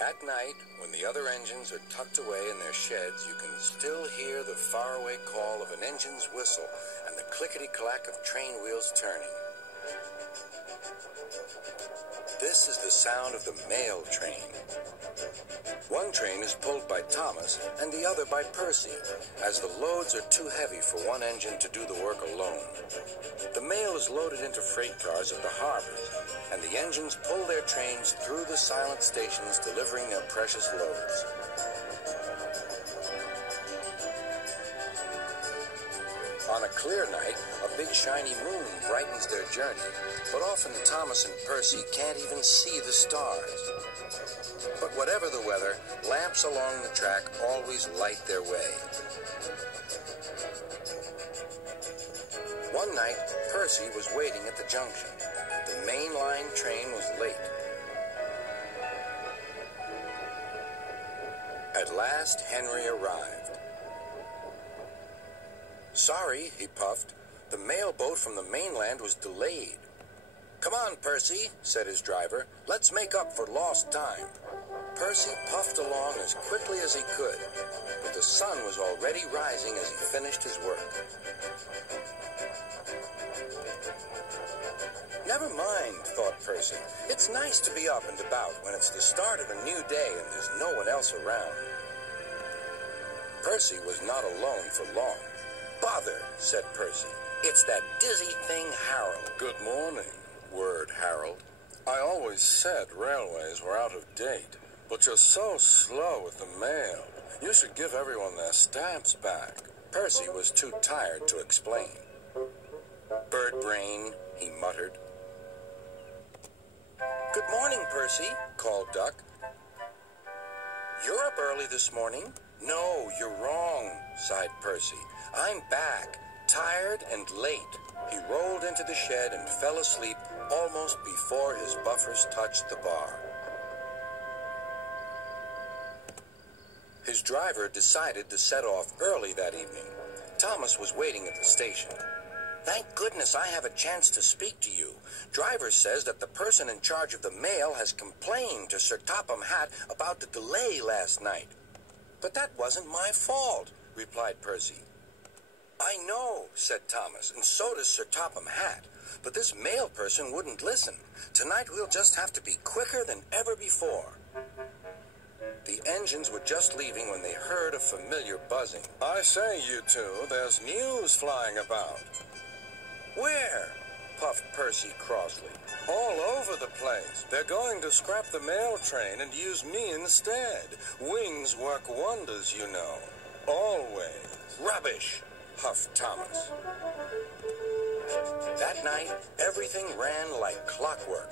At night, when the other engines are tucked away in their sheds, you can still hear the faraway call of an engine's whistle and the clickety-clack of train wheels turning. This is the sound of the mail train. One train is pulled by Thomas and the other by Percy, as the loads are too heavy for one engine to do the work alone. The mail is loaded into freight cars at the harbors, and the engines pull their trains through the silent stations, delivering their precious loads. On a clear night, a big shiny moon brightens their journey, but often Thomas and Percy can't even see the stars. But whatever the weather, lamps along the track always light their way. One night, Percy was waiting at the junction. The main line train was late. At last, Henry arrived. "Sorry," he puffed. "The mail boat from the mainland was delayed." "Come on, Percy," said his driver. "Let's make up for lost time." Percy puffed along as quickly as he could, but the sun was already rising as he finished his work. "Never mind," thought Percy. "It's nice to be up and about when it's the start of a new day and there's no one else around." Percy was not alone for long. "Bother," said Percy. "It's that dizzy thing, Harold." "Good morning," whirred Harold. "I always said railways were out of date, but you're so slow with the mail. You should give everyone their stamps back." Percy was too tired to explain. "Bird brain," he muttered. "Good morning, Percy," called Duck. "You're up early this morning." "No, you're wrong," sighed Percy. "I'm back, tired and late." He rolled into the shed and fell asleep almost before his buffers touched the bar. His driver decided to set off early that evening. Thomas was waiting at the station. "Thank goodness I have a chance to speak to you. Driver says that the person in charge of the mail has complained to Sir Topham Hatt about the delay last night." "But that wasn't my fault," replied Percy. "I know," said Thomas, "and so does Sir Topham Hatt. But this mail person wouldn't listen. Tonight we'll just have to be quicker than ever before." The engines were just leaving when they heard a familiar buzzing. "I say, you two, there's news flying about." "Where?" puffed Percy crossly. "All over the place. They're going to scrap the mail train and use me instead. Wings work wonders, you know. Always." "Rubbish," huffed Thomas. That night, everything ran like clockwork.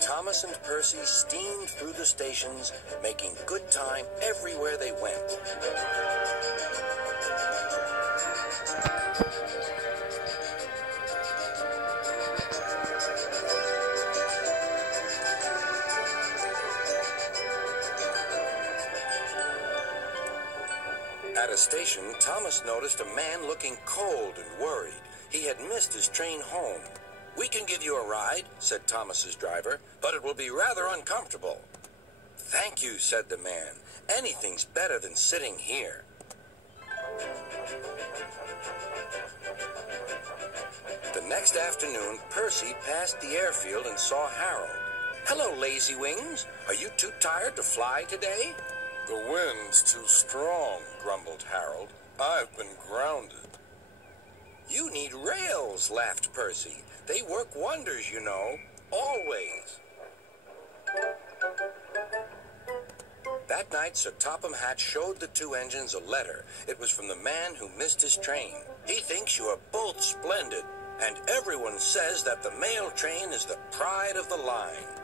Thomas and Percy steamed through the stations, making good time everywhere they went. At a station, Thomas noticed a man looking cold and worried. He had missed his train home. "We can give you a ride," said Thomas's driver, "but it will be rather uncomfortable." "Thank you," said the man. "Anything's better than sitting here." The next afternoon, Percy passed the airfield and saw Harold. "Hello, Lazy Wings. Are you too tired to fly today?" "The wind's too strong," grumbled Harold. "I've been grounded." "You need rails," laughed Percy. "They work wonders, you know. Always." That night, Sir Topham Hatt showed the two engines a letter. It was from the man who missed his train. "He thinks you are both splendid, and everyone says that the mail train is the pride of the line."